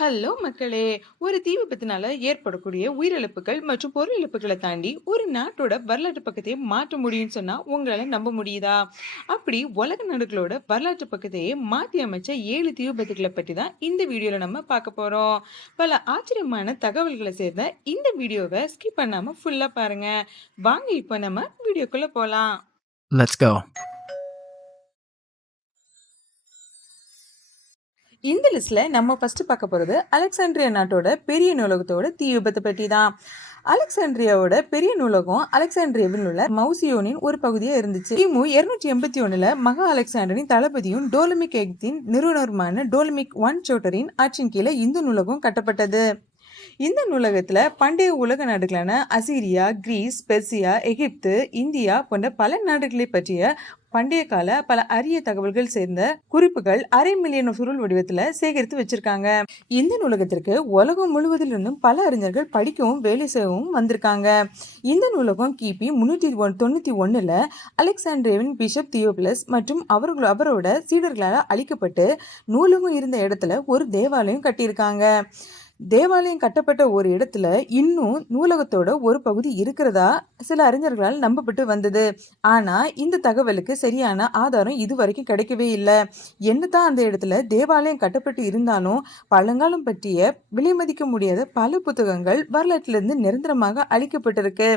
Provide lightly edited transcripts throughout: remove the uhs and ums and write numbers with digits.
Hello மக்களே! ஒரு தீ விபத்துனால ஏற்படக்கூடிய உயிரிழப்புகள் மற்றும் பொருள் இழப்புகள தாண்டி, ஒரு நாட்டோட வரலாற்று பக்கத்தையே மாற்ற முடியும்னு சொன்னா, உங்களால நம்ப முடியுதா? அப்படி உலக நாடுகளோட வரலாற்று பக்கத்தையே மாத்தி அமைச்ச 7 தீ விபத்துகள பத்தி தான் இந்த வீடியோல நம்ம பார்க்க போறோம். பல ஆச்சரியமான தகவல்கள சேர்ந்த இந்த வீடியோவ ஸ்கிப் பண்ணாம ஃபுல்லா பாருங்க. வாங்க இப்ப நம்ம வீடியோக்குள்ள போலாம். Let's go. இந்த லிஸ்ட்ல நம்ம ஃபர்ஸ்ட் பார்க்க போறது அலெக்சாண்ட்ரியா நாட்டோட பெரிய நூலகத்தோட தீ விபத்து பற்றி தான். அலெக்சாண்ட்ரியாவோட பெரிய நூலகம் அலெக்சாண்ட்ரியாவில் உள்ள மௌசியோனின் ஒரு பகுதியா இருந்துச்சு. கிமு 281ல மகா அலெக்சாண்டரின் தளபதியும் டோலமிக் எகிப்தின் நிறுவனருமான டோலமிக் ஒன் சோட்டரின் ஆட்சியின் கீழே இந்த நூலகம் கட்டப்பட்டது. இந்த நூலகத்துல பண்டைய உலக நாடுகளான அசீரியா, கிரீஸ், பெர்சியா, எகிப்து, இந்தியா போன்ற பல நாடுகளை பற்றிய பண்டைய கால பல அரிய தகவல்கள் சேர்ந்த குறிப்புகள் 500,000 சுருள் வடிவத்துல சேகரித்து வச்சிருக்காங்க. இந்த நூலகத்திற்கு உலகம் முழுவதிலிருந்தும் பல அறிஞர்கள் படிக்கவும் வேலை செய்யவும் வந்திருக்காங்க. இந்த நூலகம் கிபி 391ல அலெக்சாண்ட்ரியாவின் பிஷப் தியோபிலஸ் மற்றும் அவரோட சீடர்களால் அழிக்கப்பட்டு நூலகம் இருந்த இடத்துல ஒரு தேவாலயம் கட்டியிருக்காங்க. தேவாலயம் கட்டப்பட்ட ஒரு இடத்துல இன்னும் நூலகத்தோட ஒரு பகுதி இருக்கிறதா சில அறிஞர்களால் நம்பப்பட்டு வந்தது. ஆனா இந்த தகவலுக்கு சரியான ஆதாரம் இதுவரைக்கும் கிடைக்கவே இல்லை. என்னதான் அந்த இடத்துல தேவாலயம் கட்டப்பட்டு இருந்தாலும் பழங்காலம் பற்றிய விலைமதிக்க முடியாத பல புத்தகங்கள் வரலாற்றிலிருந்து நிரந்தரமாக அழிக்கப்பட்டிருக்கு.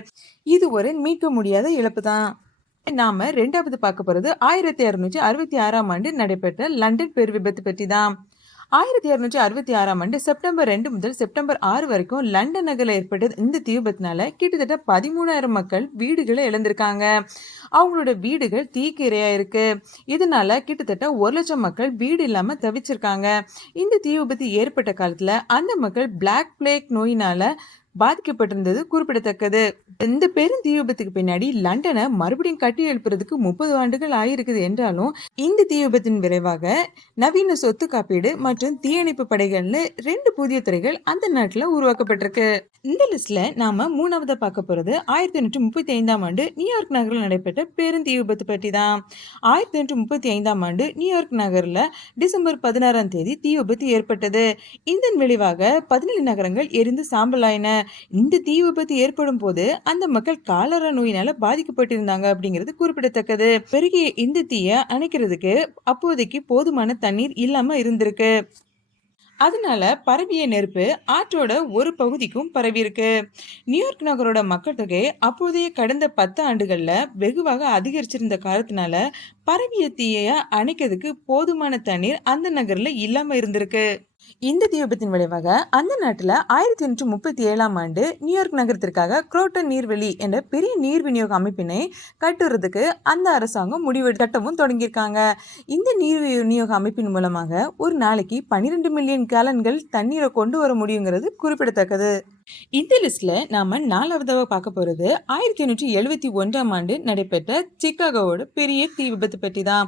இது ஒரு மீட்க முடியாத இழப்பு தான். நாம ரெண்டாவது பார்க்க போறது 1666ஆம் ஆண்டு நடைபெற்ற லண்டன் பெரு விபத்து பற்றி தான். 1666ஆம் ஆண்டு செப்டம்பர் 2 முதல் செப்டம்பர் 6 வரைக்கும் லண்டன் நகரில் ஏற்பட்ட இந்த தீ விபத்தினால கிட்டத்தட்ட 13,000 மக்கள் வீடுகளை இழந்திருக்காங்க. அவங்களோட வீடுகள் தீக்கு இரையாயிருக்கு. இதனால கிட்டத்தட்ட 1,00,000 மக்கள் வீடு இல்லாம தவிச்சிருக்காங்க. இந்த தீ விபத்து ஏற்பட்ட காலத்துல அந்த மக்கள் பிளாக் பிளேக் நோயினால பாதிக்கப்பட்டிருந்தது குறிப்பிடத்தக்கது. இந்த பெரும் தீ விபத்துக்கு பின்னாடி லண்டனை மறுபடியும் கட்டி எழுப்புறதுக்கு 30 ஆண்டுகள் ஆயிருக்குது என்றாலும் இந்த தீ விபத்தின் விளைவாக நவீன சொத்து காப்பீடு மற்றும் தீயணைப்பு படைகள்னு 2 புதிய துறைகள் அந்த நாட்டுல உருவாக்கப்பட்டிருக்கு. இந்த லிஸ்ட்ல நாம மூணாவதா பார்க்க போறது 1835ஆம் ஆண்டு நியூயார்க் நகரில் நடைபெற்ற பெரும் தீ விபத்து பற்றி தான். 1835ஆம் ஆண்டு நியூயார்க் நகர்ல டிசம்பர் 16ஆம் தேதி தீ விபத்து ஏற்பட்டது. இதன் விளைவாக 17 நகரங்கள் எரிந்து சாம்பலாயின. இந்த தீ விபத்து ஏற்படும் போது அந்த மக்கள் காலரா நோயினால பாதிக்கப்பட்டிருந்தாங்க அப்படிங்கிறது குறிப்பிடத்தக்கது. பெருகிய இந்த தீய அணைக்கிறதுக்கு அப்போதைக்கு போதுமான தண்ணீர் இல்லாம இருந்திருக்கு. அதனால பரவிய நெருப்பு ஆற்றோட ஒரு பகுதிக்கும் பரவி இருக்கு. நியூயார்க் நகரோட மக்கள் தொகை அப்போதைய கடந்த 10 ஆண்டுகள்ல வெகுவாக அதிகரிச்சிருந்த காரணத்தினால பரவிய தீய அணைக்கிறதுக்கு போதுமான தண்ணீர் அந்த நகர்ல இல்லாம இருந்திருக்கு. இந்த தீ விபத்தின் விளைவாக அந்த நாட்டுல 1837ஆம் ஆண்டு நியூயார்க் நகரத்திற்காக குரோட்டன் நீர்வெளி என்ற பெரிய நீர் விநியோக அமைப்பினை கட்டுறதுக்கு அந்த அரசாங்கம் கட்டவும் தொடங்கியிருக்காங்க. இந்த நீர் விநியோக அமைப்பின் மூலமாக ஒரு நாளைக்கு 12 மில்லியன் கேலன்கள் தண்ணீரை கொண்டு வர முடியுங்கிறது குறிப்பிடத்தக்கது. இந்த லிஸ்ட்ல நாம நாலாவதாக பார்க்க போறது 1871ஆம் ஆண்டு நடைபெற்ற சிக்காகோவோட பெரிய தீ விபத்து பற்றி தான்.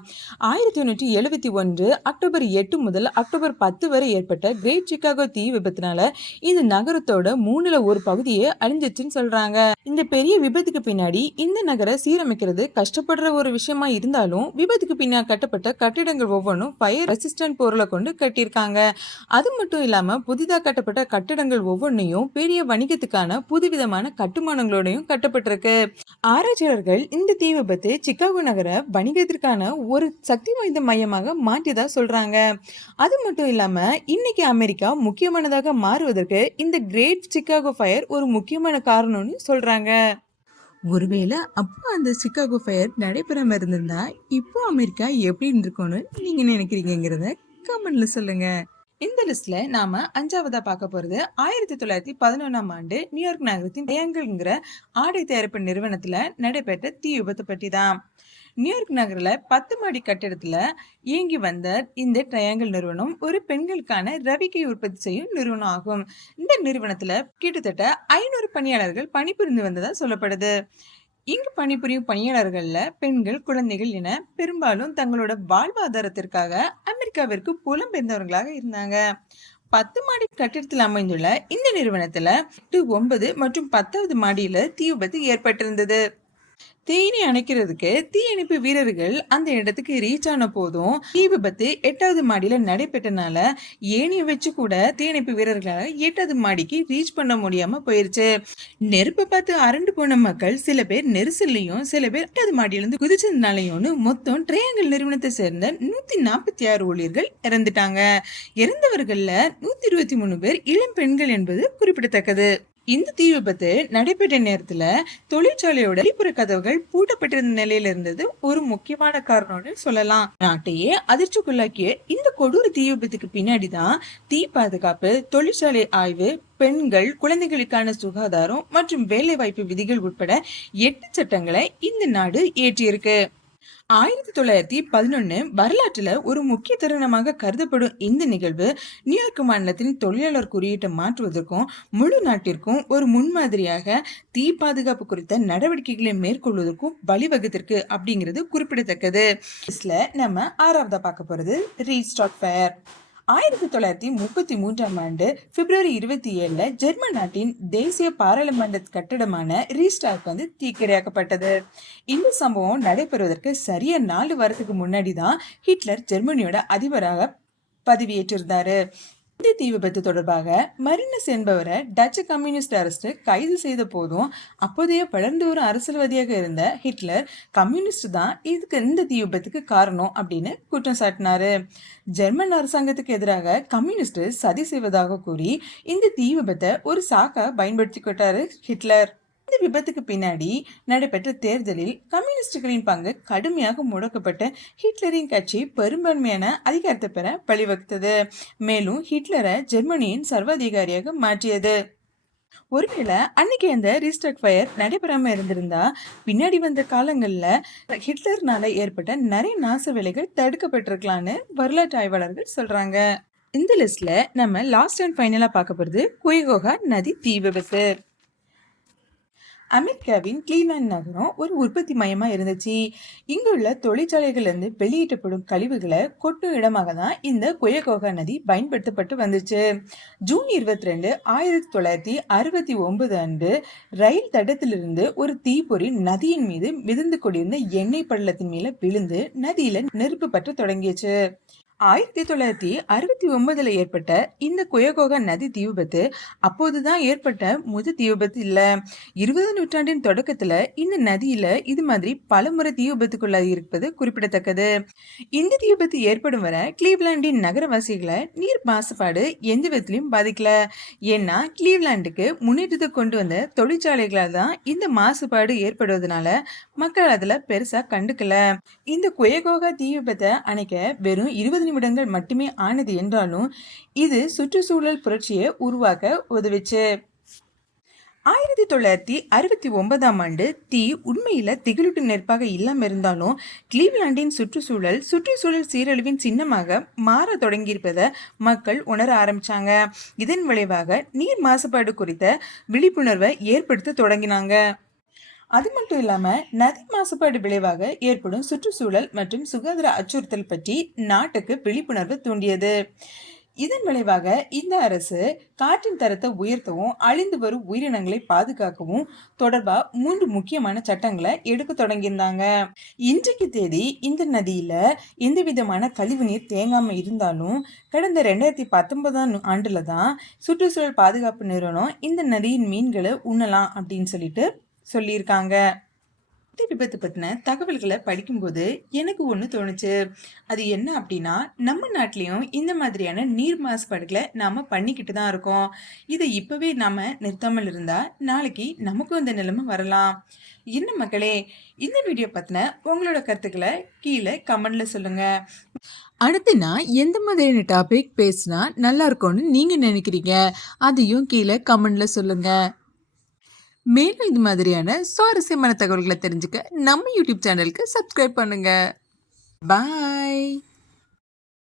1871 அக்டோபர் 8 முதல் அக்டோபர் 10 வரை ஏற்பட்ட கிரேட் சிக்காகோ தீ விபத்தினால இந்த நகரத்தோட 3ல ஒரு பகுதியே அழிஞ்சிச்சுன்னு சொல்றாங்க. இந்த பெரிய விபத்துக்கு பின்னாடி இந்த நகரை சீரமைக்கிறது கஷ்டப்படுற ஒரு விஷயமா இருந்தாலும் விபத்துக்கு பின்னாடி கட்டப்பட்ட கட்டிடங்கள் ஒவ்வொன்றும் ஃபயர் ரெசிஸ்டன்ட் பொருளை கொண்டு கட்டியிருக்காங்க. அது மட்டும் இல்லாம புதிதாக கட்டப்பட்ட கட்டிடங்கள் ஒவ்வொன்றையும் பெரிய வணிகத்துக்கான புதுவிதமான கட்டுமானங்களோடையும் கட்டப்பட்டிருக்கு. ஆராய்ச்சியாளர்கள் இந்த தீ விபத்து சிக்காகோ நகர வணிகத்திற்கான ஒரு சக்தி வாய்ந்த மையமாக மாற்றியதா சொல்றாங்க. அது மட்டும் இல்லாம இன்னைக்கு அமெரிக்கா முக்கியமானதாக மாறுவதற்கு இந்த கிரேட் சிக்காகோ ஃபயர் ஒரு முக்கியமான காரணம்னு சொல்றாங்க. ஒருவேளை அப்போ அந்த சிக்காகோ ஃபயர் நடைபெறாம இருந்திருந்தா இப்போ அமெரிக்கா எப்படி இருந்திருக்கும்னு நீங்க நினைக்கிறீங்கிறத கமெண்ட்ல சொல்லுங்க. இந்த லிஸ்ட்ல நாம அஞ்சாவதா பார்க்க போறது 1911ஆம் ஆண்டு நியூயார்க் நகரத்தின் ட்ரையாங்கிள்ங்கிற ஆடை தயாரிப்பு நிறுவனத்துல நடைபெற்ற தீ விபத்து பற்றி தான். நியூயார்க் நகர்ல 10 மாடி கட்டிடத்துல இயங்கி வந்த இந்த ட்ரையாங்கிள் நிறுவனம் ஒரு பெண்களுக்கான ரவிக்கை உற்பத்தி செய்யும் நிறுவனம் ஆகும். இந்த நிறுவனத்துல கிட்டத்தட்ட 500 பணியாளர்கள் பணிபுரிந்து வந்ததா சொல்லப்படுது. இங்கு பணிபுரியும் பணியாளர்கள்ல பெண்கள், குழந்தைகள் என பெரும்பாலும் தங்களோட வாழ்வாதாரத்திற்காக அமெரிக்காவிற்கு புலம்பெயர்ந்தவர்களாக இருந்தாங்க. 10 மாடி கட்டிடத்தில் அமைந்துள்ள இந்த நிறுவனத்துல 8, 9 மற்றும் 10வது மாடியில தீ விபத்து ஏற்பட்டிருந்தது. தீயினை அணைக்கிறதுக்கு தீயணைப்பு வீரர்கள் அந்த இடத்துக்கு ரீச் ஆன போதும் தீ விபத்து 8வது மாடியில நடைபெற்றனால ஏணியை வச்சு கூட தீயணைப்பு வீரர்களால 8வது மாடிக்கு ரீச் பண்ண முடியாம போயிருச்சு. நெருப்பை பார்த்து அரண்டு போன மக்கள் சில பேர் நெரிசல்லையும் சில பேர் 8வது மாடியிலிருந்து குதிச்சதுனாலையும் மொத்தம் ட்ரையாங்கிள் நிறுவனத்தை சேர்ந்த 146 ஊழியர்கள் இறந்துட்டாங்க. இறந்தவர்கள்ல 123 பேர் இளம் பெண்கள் என்பது குறிப்பிடத்தக்கது. இந்த தீ விபத்து நடைபெற்ற நேரத்துல தொழிற்சாலையோட வெளிப்புற கதவுகள் பூட்டப்பட்டிருந்த நிலையில இருந்தது ஒரு முக்கியமான காரணம்னு சொல்லலாம். நாட்டையே அதிர்ச்சிக்குள்ளாக்கிய இந்த கொடூர தீ விபத்துக்கு பின்னாடிதான் தீ பாதுகாப்பு, தொழிற்சாலை ஆய்வு, பெண்கள், குழந்தைகளுக்கான சுகாதாரம் மற்றும் வேலை வாய்ப்பு விதிகள் உட்பட 8 சட்டங்களை இந்த நாடு ஏற்றியிருக்கு. 1911 வரலாற்றுல ஒரு முக்கிய தருணமாக கருதப்படும் இந்த நிகழ்வு நியூயார்க் மாநிலத்தின் தொழிலாளர் குறியீட்டை மாற்றுவதற்கும் முழு நாட்டிற்கும் ஒரு முன்மாதிரியாக தீ பாதுகாப்பு குறித்த நடவடிக்கைகளை மேற்கொள்வதற்கும் வழிவகுத்திருக்கு அப்படிங்கிறது குறிப்பிடத்தக்கது. நம்ம 6வதா பார்க்க போறது ரீஸ்டார்ட் ஃபயர். 1933ஆம் ஆண்டு பிப்ரவரி 27 ஜெர்மன் நாட்டின் தேசிய பாராளுமன்ற கட்டடமான ரீஸ்டார்க் தீக்கிரையாக்கப்பட்டது. இந்த சம்பவம் நடைபெறுவதற்கு சரியா 4 வாரத்துக்கு முன்னாடி தான் ஹிட்லர் ஜெர்மனியோட அதிபராக பதவியேற்றிருந்தாரு. இந்த தீ விபத்து தொடர்பாக மரினஸ் என்பவரை டச்சு கம்யூனிஸ்ட் அரசு கைது செய்த போதும் அப்போதைய வளர்ந்து ஒரு அரசியல்வாதியாக இருந்த ஹிட்லர் கம்யூனிஸ்ட் தான் இந்த தீ விபத்துக்கு காரணம் அப்படின்னு குற்றம் சாட்டினாரு. ஜெர்மன் அரசாங்கத்துக்கு எதிராக கம்யூனிஸ்ட் சதி செய்வதாக கூறி இந்த தீ விபத்தை ஒரு சாக்கா பயன்படுத்திக்கிட்டாரு ஹிட்லர். இந்த விபத்துக்கு பின்னாடி நடைபெற்ற தேர்தலில் கம்யூனிஸ்டுகளின் பங்கு கடுமையாக முடக்கப்பட்ட ஹிட்லரின் கட்சி பெரும்பான்மையான அதிகாரத்தை பெற வழிவகுத்தது. மேலும் ஹிட்லரை ஜெர்மனியின் சர்வாதிகாரியாக மாற்றியது. ஒருவேளை அன்னைக்கு அந்த ரீஸ்டார்ட் ஃபயர் நடைபெறாம இருந்திருந்தா பின்னாடி வந்த காலங்கள்ல ஹிட்லர்னால ஏற்பட்ட நிறைய நாச வேலைகள் தடுக்கப்பட்டிருக்கலான்னு வரலாற்று ஆய்வாளர்கள் சொல்றாங்க. இந்த லிஸ்ட்ல நம்ம லாஸ்ட் அண்ட் ஃபைனலா பார்க்க போறது குயகோகா நதி தீ விபத்து. அமெரிக்காவின் கிளீவ்லாண்ட் நகரம் ஒரு உற்பத்தி மையமா இருந்துச்சு. இங்குள்ள தொழிற்சாலைகள்ல இருந்து வெளியிட்டப்படும் கழிவுகளை கொட்டும் இடமாக தான் இந்த குயகோகா நதி பயன்படுத்தப்பட்டு வந்துச்சு. ஜூன் 22, 1969 அன்று ரயில் தடத்திலிருந்து ஒரு தீப்பொறி நதியின் மீது மிதந்து கொண்டிருந்த எண்ணெய் பள்ளத்தின் மேல விழுந்து நதியில நெருப்பு பற்ற தொடங்கியச்சு. 1969 ஏற்பட்ட இந்த குயகோகா நதி தீ விபத்து அப்போதுதான் ஏற்பட்ட முதல் தீ விபத்து இல்ல. 20 நூற்றாண்டின் தொடக்கத்துல இந்த நதியில இது மாதிரி பல முறை தீ விபத்துக்குள்ளாகி இருப்பது குறிப்பிடத்தக்கது. இந்த தீ விபத்து ஏற்படும் வரை கிளீவ்லாண்டின் நகரவாசிகளை நீர் மாசுபாடு எந்த விதத்திலையும் பாதிக்கல. ஏன்னா கிளீவ்லாண்டுக்கு முன்னேற்றத்தை கொண்டு வந்த தொழிற்சாலைகளால் தான் இந்த மாசுபாடு ஏற்படுவதனால மக்கள் அதுல பெருசா கண்டுக்கல. இந்த குயகோகா தீ விபத்தை அணைக்க வெறும் 20 நிமிடங்கள் மட்டுமே ஆனது என்றாலும் இது சுற்றுச்சூழல் புரட்சியை உருவாக்க உதவிச்சு. 1969ஆம் ஆண்டு தீ உண்மையில திகிலூட்டு நெருப்பாக இல்லாம இருந்தாலும் கிளீவ்லாண்டின் சுற்றுச்சூழல் சீரழிவின் சின்னமாக மாற தொடங்கியிருப்பதை மக்கள் உணர ஆரம்பிச்சாங்க. இதன் விளைவாக நீர் மாசுபாடு குறித்த விழிப்புணர்வை ஏற்படுத்த தொடங்கினாங்க. அது மட்டும் இல்லாம நதி மாசுபாடு விளைவாக ஏற்படும் சுற்றுச்சூழல் மற்றும் சுகாதார அச்சுறுத்தல் பற்றி நாட்டுக்கு விழிப்புணர்வு தூண்டியது. இதன் விளைவாக இந்த அரசு காற்றின் தரத்தை உயர்த்தவும் அழிந்து வரும் உயிரினங்களை பாதுகாக்கவும் தொடர்பா 3 முக்கியமான சட்டங்களை எடுக்க தொடங்கியிருந்தாங்க. இன்றைக்கு தேதி இந்த நதியில எந்த விதமான கழிவு நீர் தேங்காம இருந்தாலும் கடந்த 2019ஆம் ஆண்டுல தான் சுற்றுச்சூழல் பாதுகாப்பு நிறுவனம் இந்த நதியின் மீன்களை உண்ணலாம் அப்படின்னு சொல்லியிருக்காங்க. தீ விபத்து பத்தின தகவல்களை படிக்கும்போது எனக்கு ஒன்று தோணுச்சு. அது என்ன அப்படின்னா, நம்ம நாட்டிலையும் இந்த மாதிரியான நீர் மாசுபாடுகளை நாம பண்ணிக்கிட்டு தான் இருக்கோம். இதை இப்பவே நாம நிறுத்தாமல் இருந்தா நாளைக்கு நமக்கும் இந்த நிலைமை வரலாம். என்ன மக்களே, இந்த வீடியோ பத்தின உங்களோட கருத்துக்களை கீழே கமெண்ட்ல சொல்லுங்க. அடுத்து நான் எந்த மாதிரியான டாபிக் பேசினா நல்லா இருக்கும்னு நீங்க நினைக்கிறீங்க, அதையும் கீழே கமெண்ட்ல சொல்லுங்க. மேலும் இது மாதிரியான சுவாரஸ்யமான தகவல்களை தெரிஞ்சுக்க நம்ம யூடியூப் சேனலுக்கு சப்ஸ்கிரைப் பண்ணுங்க. பாய்.